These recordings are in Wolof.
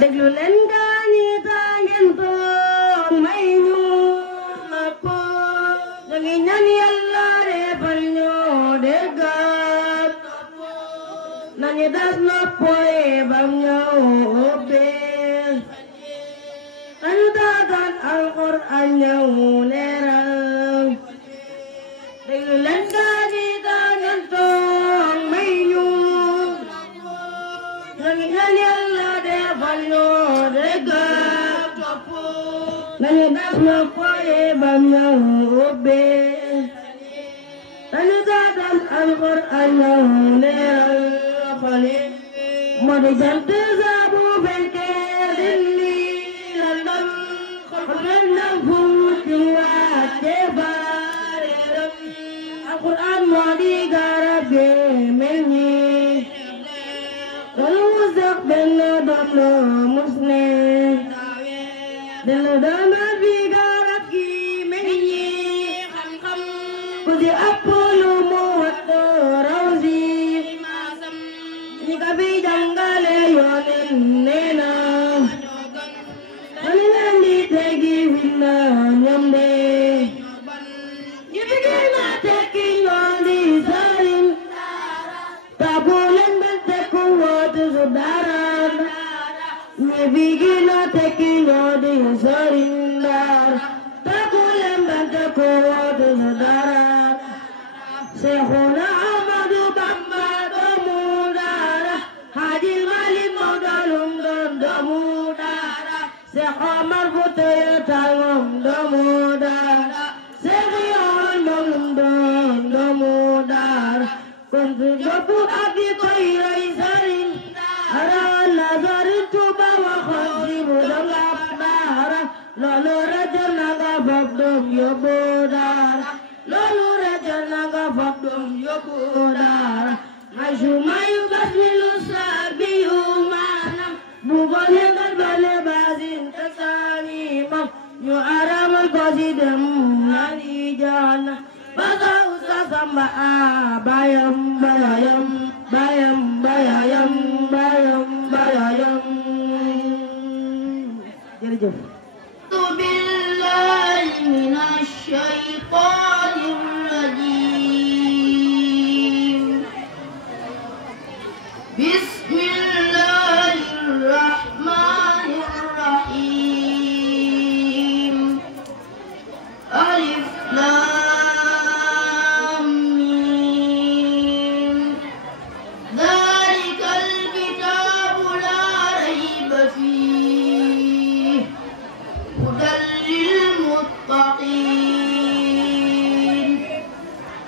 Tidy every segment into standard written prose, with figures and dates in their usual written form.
déglu leen gaañi taa ngeen toog may ñu nopp ñu ngi ñaan Yàlla defal ñu déggal nañu das nopp yi bam ñëw ubbee nañu daataan Alxuraan ñëw leeral déglu leen gaañi taa ngeen toog may ñu ngi ñaan Yàlla defal ñu déggal nañu das nopp yi bam ñëw ubbee nañu daataan Alxuraan ñëw leeral xoli moo di jant saa bu fekkee dindi la ndam xol ndam fu ci wàcce baareeram Alxuraan moo di garab gi meññi loolu mu sax benn doom la mus ne benn doom bi garab gi meññi xam-xam ku ci ëpp lu mu wattu raw si ñi ka fi jàngale yooneen nee na man leen di tegi winna ñoom de ñi fi gën a tekki ñoom di sëriñ tabu leen ben tekku woote su dara ñi fi gën a tekki ñoom di sëriñ dar tabu leen ben tekku woote su dara Seexuna Ahmadu Bamba doomu dara Haji Malik Mawdalum doon doomu dara Seex Omar Fuutiyu Taal moom doomu dara Seex Yoon moom doon doomu dara kon su joppu ak di koy roy sëriñ dara la sëriñ Tuuba waxoon si bu danga dara loolu rajal na nga fab doom yóbbu dara loolu rajal na nga fab doom yóbbu dara mayu basmilu sabiyu maanam bu ko yëngal bale basin te saani mam ñu aramal ko si dem nani jaana basa usa samba a bayam bayayam bayam bayayam bayam bayayam jërëjëf بالله من الشيطان الرجيم بسم الله الرحمن الرحيم ألف لام ميم ذلك الكتاب لا ريب فيه هدى للمتقين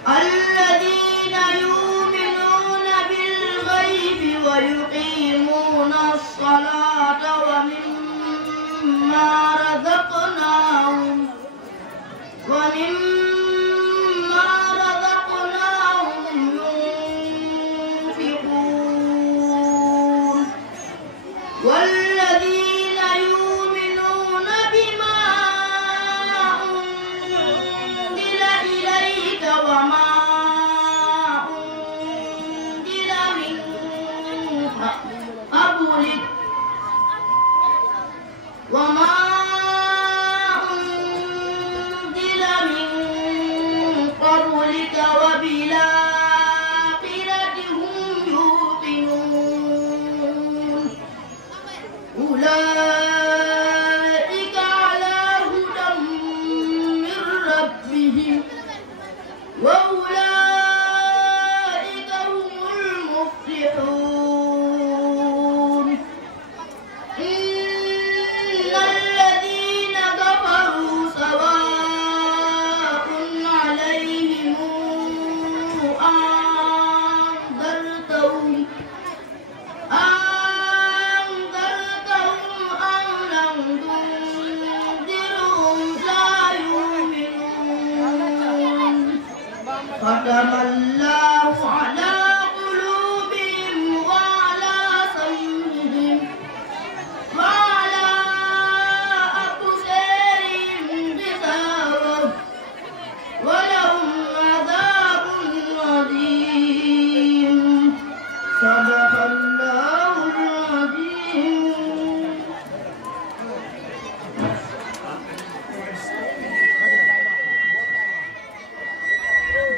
الذين يؤمنون بالغيب ويقيمون الصلاة ومما رزقناهم ينفقون والذين يؤمنون بما أنزل إليك وما أنزل من قبلك وما أنزل من قبلك وبالآخرة هم يوقنون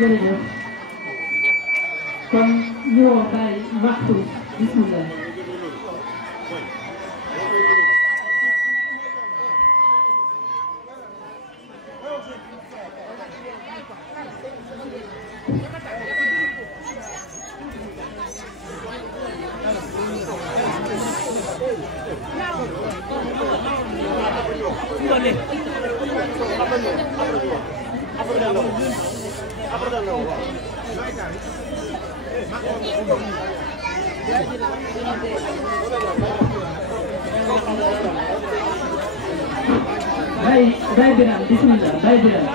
jërëjëf kon ñu woo Baye Mahfouz bismillah. Baye Birame bismillah Baye Birame.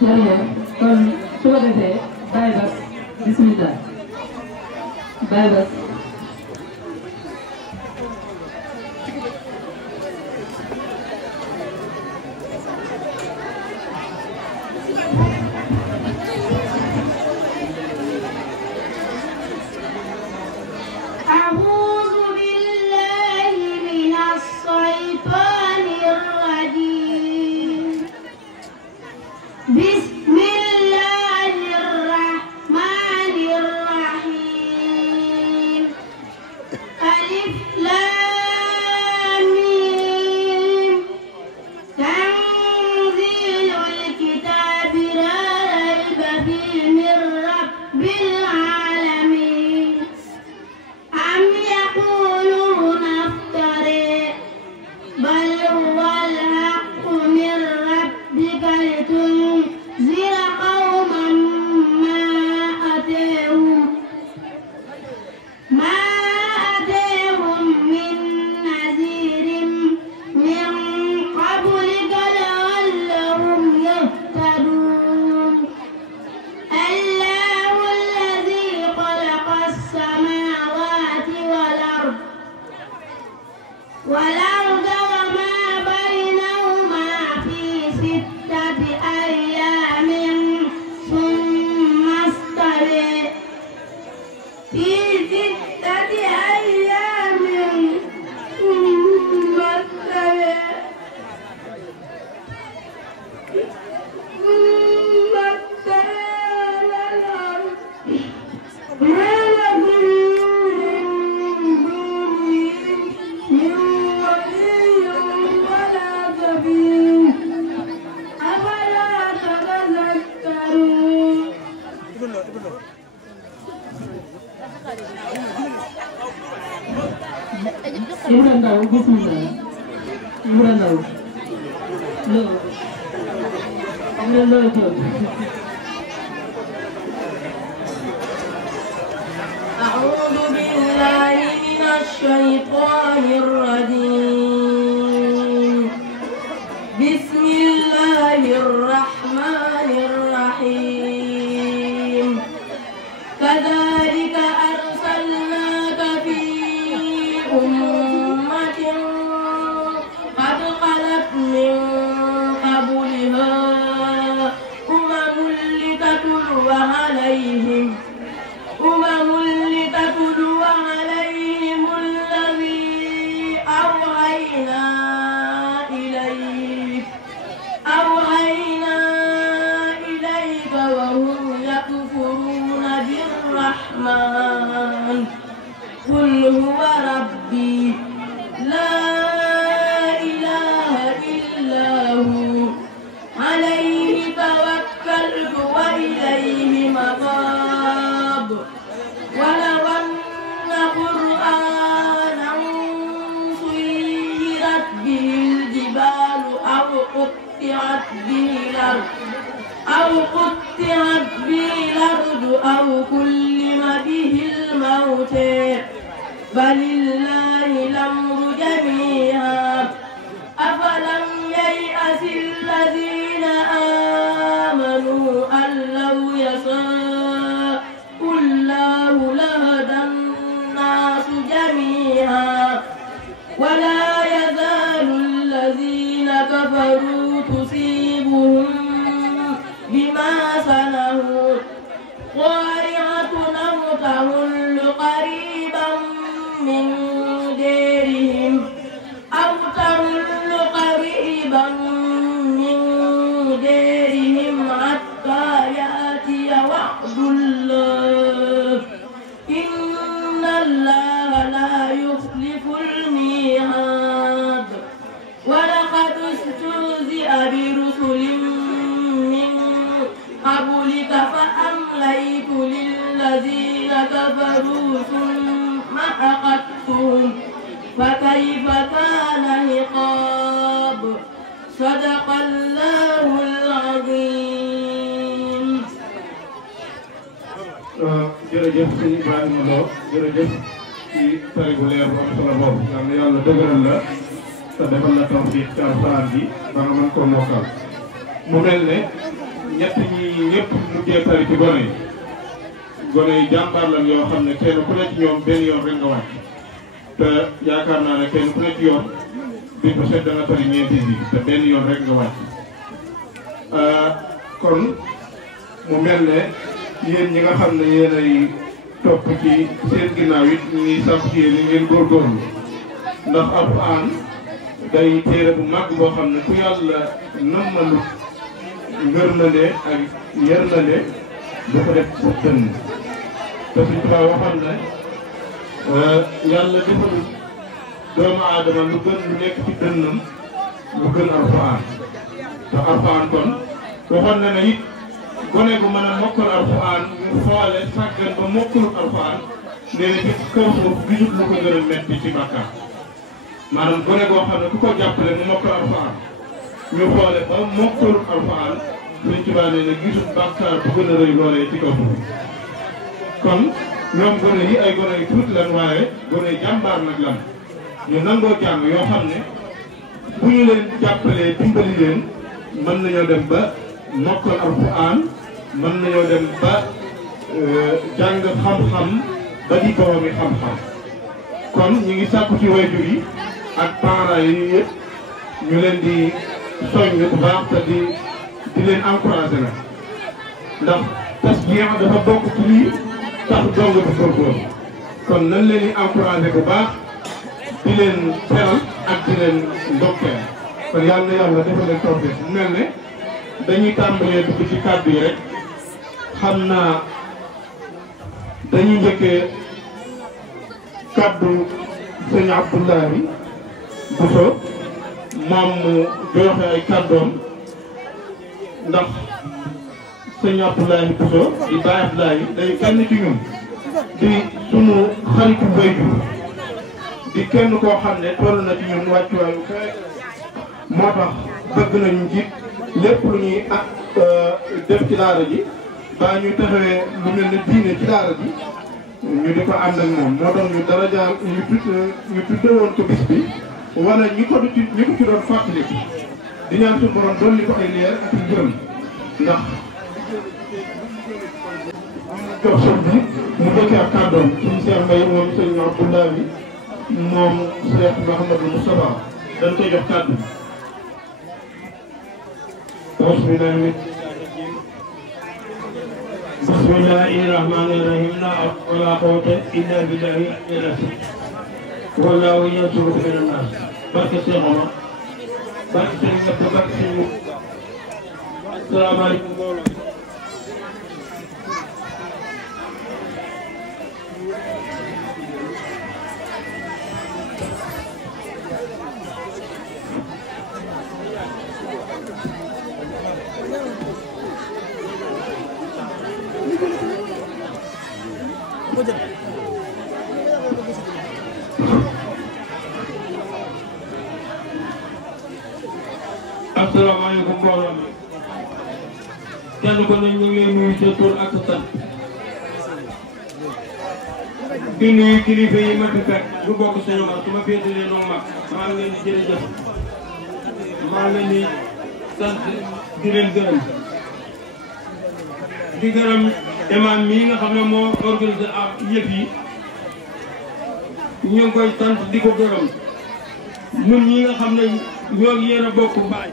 jërëjëf kon su ko defee Baye Bass bismillah Baye Bass. بسم الله الرحمن الرحيم وهو الحق من ربك لتنذر قوما ما أتاهم من نذير من قبلك لعلهم يهتدون الله الذي خلق السماوات والأرض وما بينهما في 6 أيام ثم استوى Ibra Ndaw bismillah Ibra Ndaw lo أعوذ بالله من الشيطان الرجيم بسم الله الرحمن الرحيم كذلك أرسلناك في أمة قد خلت من قبلها أمم لتتلو عليهم الذي أوحينا إليك وهم يكفرون بالرحمن قل هو ربي لا إله إلا هو عليه توكلت وإليه متاب ولو أن قرآنا سيرت به الجبال أو قطعت به الأرض أو كلم به الموت بل الله الأمر جميعا أفلم ييأس الذين آمنوا أن لو يشاء الله لهدى الناس جميعا ولا يزال الذين كفروا تصيبهم بما صنعوا قارعة أو تهل قريبا من ديرهم حتى يأتي وعد الله إن الله لا يخلف الميعاد ولقد استهزئ برسل من قبلك فأمليت للذين كفروا ثم أخذتهم فكيف كان عقاب صدق الله العظيم. jërëjëf sëñ Ibrahima Lo jërëjëf ci tari bu leer bu am solo boobu yal na yàlla dëgëral la te defal la tawfiq ci alxuraan bi ba nga mën koo mokkal mu mel ne ñett ñi ñëpp mujjee tari ci gone yi jàmbaar lañ yoo xam ne kenn ku ne ci ñoom benn yoon rek nga wàcc te yaakaar naa ne kenn ku ne ci yoon bi ko set dana tari ñeenti bi te benn yoon rek nga wàcc kon mu mel ne yéen ñi nga xam ne yéen ay topp ci seen ginnaaw it ñu ngi sàpp ci yéen ngeen góorgóorlu ndax alxuraan day téere bu mag boo xam ne ku yàlla nammalu ngërmande ak yërmande du ko def sa dënn te suñ tubaab waxoon ne yàlla defalu doomu aadama lu gën lu nekk ci dënnam lu gën alxuraan te alxuraan kon waxoon na ne it gone gu mën a mokkal alxuraan mu xoole sàggan ba mokkalu alxuraan nee na ci kaw suuf gisut lu ko gën a metti ci bàkkaar maanaam gone goo xam ne ku ko jàppale mu mokkal alxuraan ñu xoole ba mokkalu alxuraan Sëñ Tuubaa nee na gisul bàkkaar bu gën a rëy loolee ci kaw kon ñoom gone yi ay gone yu tuuti lan waaye gone jàmbaar nag lan ñu nangoo jàng yoo xam ne bu ñu leen jàppalee dimbali leen mën nañoo dem ba mokkal alxuraan mën nañoo dem ba jàng xam-xam ba di boroomi xam-xam kon ñu ngi sàkku ci waajur yi ak parents yi yëpp ñu leen di soññ bu baax te di leen encouragé nag ndax tasbiix dafa bokk ci lii tax dong bi góorgóorlu kon nañ leen di encouragé bu baax di leen teral ak di leen ndokkeel kon yàlla na yàlla defal leen tawfeex mu mel ne dañuy tàmbalee dugg ci kàddu yi rek xam naa dañuy njëkkee kàddu sëñ Abdoulahi Bousso moom mu joxe ay kàddoom ndax sëñ Abdoulahi Bousso di Baye Abdoulahi day kenn ci ñun di sunu xaritu waajur di kenn koo xam ne toll na ci ñun wàccuwaayu fee moo tax bëgg nañu njiit lépp lu ñuy def ci daara ji baa ñu taxawee lu mel ne diine ci daara ji ñu di ko ànd ak moom moo tax ñu dara jaar ñu tudde woon ko bis bi wala ñi ko ci doon fàttaliku di ñaan suñu borom dolli ko ay leer ak ngërëm ndax jox sëñ bi mu dëkkee ak kàddoom suñu Cheikh Mbaye moom sëñ Abdoulahi moom Cheikh Mouhamadou Moustapha dañ koy jox kàddu bismillahi rahmani rahim la wala quwwata illa billahi al-azim wallahu yansuruka min an-nas barke Cheikh Omar barke sëñ ñëpp barke sëñ mu asalaamaaleykum mbooloo asalaamaaleykum mbooloo mi kenn ko ne ñu ngi lay nuyu sa tur ak sa sant di nuyu kilifa yi ma fi fekk lu bokk suñu mag su ma féetalee noonu mag maa ngi leen di jërëjëf maa ngi leen di sant di leen gërëm di gërëm imam mii nga xam ne moo organisé ak yëf yi ñu ngi koy sant di ko gërëm ñun ñi nga xam ne ñoo ngi yéen a bokk baay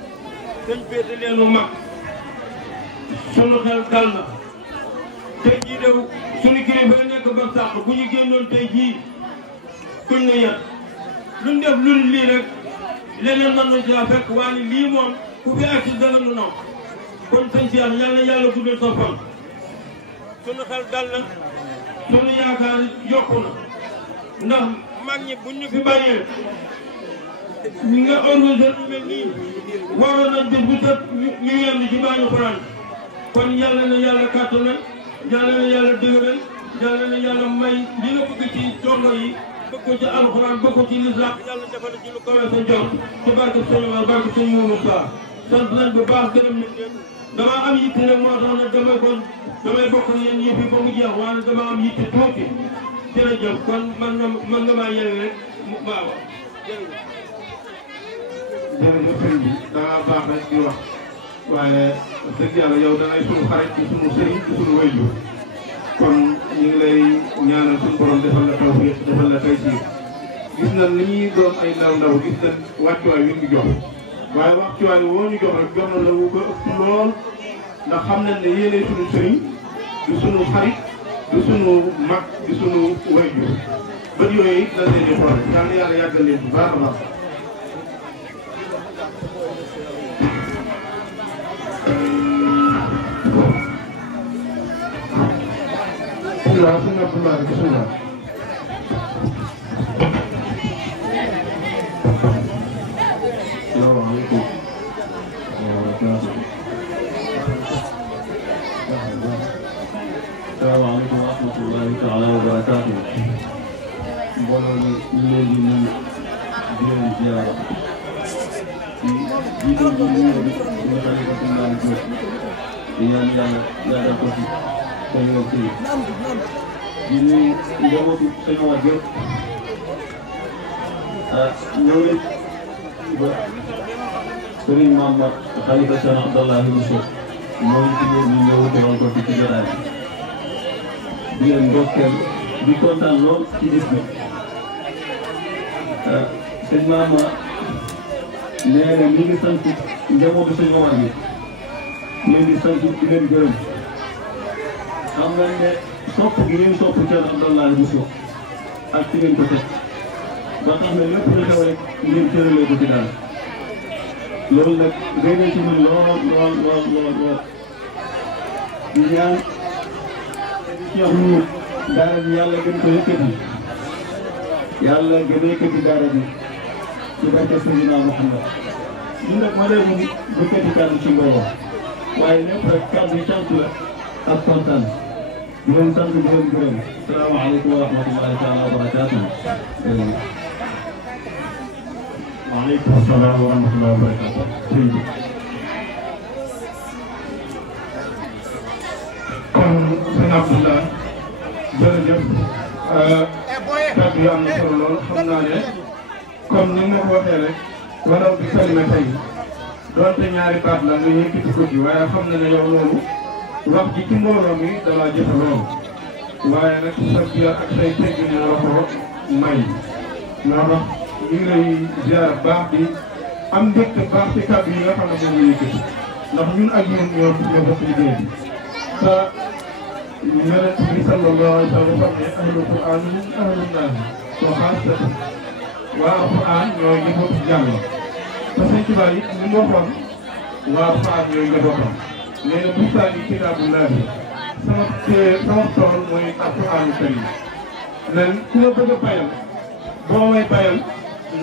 dañ féete leenu mag sunu xel dal na tey jii de sunu kilifa yi nekk ba sàq bu ñu génnoon tey jii kuñ ne yat luñ def luñ lii rek leneen mën nañ caa fekk waaye lii moom ku fi agsi dana nu naw kon sëñ Cheikh yàlla yàlla guddal sa fan sunu xel dal na sunu yaakaar yokku na ndax mag ñi buñ ñu fi bàyyee ñi nga organisé lu mel nii waroon nañ bis bu set ñu yenn ci baa ñu faral kon yàlla na yàlla kàttanal yàlla na yàlla dëgëral yàlla na yàlla may li nga bëgg ci dongo yi bëgg ko ci alxuraan bëgg ko ci lislaam yàlla defal ci lu kawe sa njort ci barke sëñ Omar barke sëñ Moussa sant nañ bu baax gërëm nañ leen dama am yitte nag moo tax nag damay bokk yéen ñi fi ba mu jeex waaye dama am yitte tuuti jërëjëf kon man nga maa yewe rek mu baax jërëjëf sëñ bi dangaa baax rek di wax waaye dëgg yàlla yow dangay sunu xarit ci sunu sëriñ ci sunu waajur kon ñu ngi lay ñaanal suñu borom defal la tawfiq defal la taysiir gis nañ li ñuy doon ay ndaw gis nañ wàccuwaay wi ñu jox waaye wàccuwaay woo ñu jox rek jox na la wu ko ëpp lool ndax xam nañ ne yéenay sunu sëriñ du sunu xarit du sunu mag du sunu waajur bët yooyu it la leen di xool yàlla yàlla yàggal leen bu baax a baax. bismillah sëñ Abdoulaye bismillah. salaamaaleykum. salaamaaleykum wa rahmatullahi taala wa barakaatu. mbooloo mi ñu leen di nuyu di leen ziara ci jiital bi ñu bi suñu xalifa suñu naan Diop di ñaan yàlla yaatal ko fi tey nga kii di nuyu njabootu sëñ Omar Diop ñëw nañ ba Serigne Mamadou xalifa Cheikh Abdallahi Bousso moo ñu ci ñëw teewal ko fi ci jotaay bi di leen ndokkeel di kontaan lool ci bis bi sëñ Mama nee na mi ngi sant njabootu sëñ Omar bi leen di sant di leen gërëm xam nga ne sopp gi ngeen sopp Cheikh Abdallahi Bousso ak ci ngeen ko teg ba tax na lépp lu xew rek ngeen tëralee ko ci daal loolu nag day na ci ñun lool di ñaan Cheikh Nour daara ji yàlla gën ko yëkkati yàlla gën a yëkkati daara ji ci barke Seydina Muhammad ñun nag ma léegi mu yëkkati kàddu ci mbooloo waaye lépp rek kàddu yi cant la ak kontaan di leen sant di leen gërëm salaamaaleykum wa rahmatullahi taala wa barakaatuh. waaleykum salaam wa rahmatullahi wa barakaatuh. kon sëñ Abdallah jërëjëf kàddu yi am na solo lool xam naa ne comme ni ma ko waxee rek walaw bi kalima tey doonte ñaari baat la nga yëkkati ko ci waaye xam na ne yow loolu wax ji ci mbooloo mi dalaa jëfe loolu waaye nag sa biir ak say teggi moo la ko may moo tax ñu ngi lay ziar baax di am mbégte baax ci kàddu yi nga xam ne moom la yëkkati ndax ñun ak ñun ñoo bokk liggéey bi te yonent bi sallallahu alayhi wa sallam ne ahlul Qur'an ahlun naas wa xaasatan waa Alxuraan ñooy njabootu Yàlla te Sëñ Tuubaa yi li mu waxoon waa Alxuraan ñooy njabootam nee na bustaani kitaabullaahi sama tool mooy Alxuraanu Kariim nen ku ma bëgg a bayal boo may bayal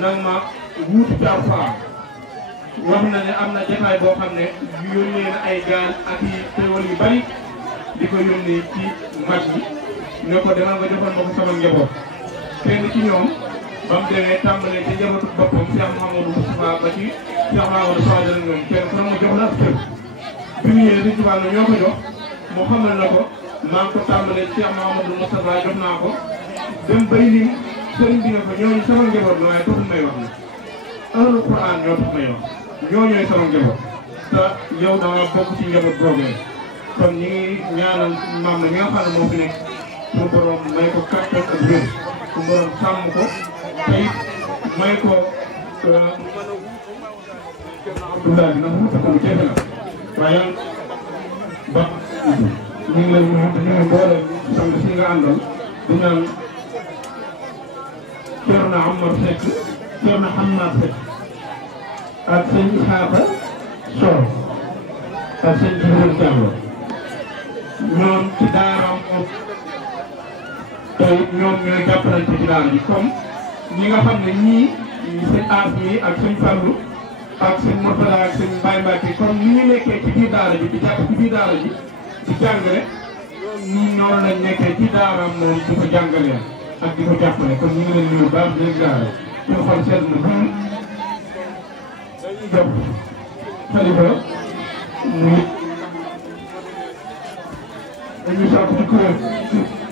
nag ma wuutu ci Alxuraan wax na ne am na jotaay boo xam ne yónnee na ay gaal ak i xéwal yu bari di ko yónnee ci mag ñi ne ko demal nga joxoon ma ko sama njaboot kenn ci ñoom ba mu demee tàmbalee ci njabootu boppam Cheikh Mouhamadou Moustapha ba ci Cheikh Mouhamadou Fadel ñoom kenn ku ne mu jox la ak kër bi mu ñëwee Sëñ Tuubaa ñoo ko jox mu xamal na ko maa ngi ko tàmbalee Cheikh Mouhamadou Moustapha jox naa ko dem bay lim sëriñ bi ne ko ñooñu sama njaboot la waaye taxul may wax na ahlul Qur'an ñoo tax may wax ñooñooy sama njaboot te yow dama bokk ci njaboot googee kon ñi ngi ñaanal maam na ñi nga xam ne moo fi nekk suñu borom may ko kàttan ak wér suñu borom sàmm ko te it may ko Abdoulaye bi nag mu ko lu jafe la waaye ba ñu ngi lay ñu ngi boole sang si nga àndal di naan Thierno Amar Seck Thierno Hamad Seck ak sëñ Isaaxa Sow ak sëñ Jibril Diallo ñoom ci daaraam moom tey ñoom ñooy jàppalante ci daara ji comme ñi nga xam ne ñii sëñ As mi ak sëñ Fallou ak sëñ Mourtala ak sëñ Mbaye Mbacke comme ni ñu nekkee ci biir daara ji di jàpp ci biir daara ji di jàngale ñii noonu lañ nekkee ci daaraam moom di ko jàngalee ak di ko jàppale kon ñu ngi leen nuyu baax di leen gaara ñu xool seet na bu dañuy jox xalifa muy dañuy sàpp ci kuréel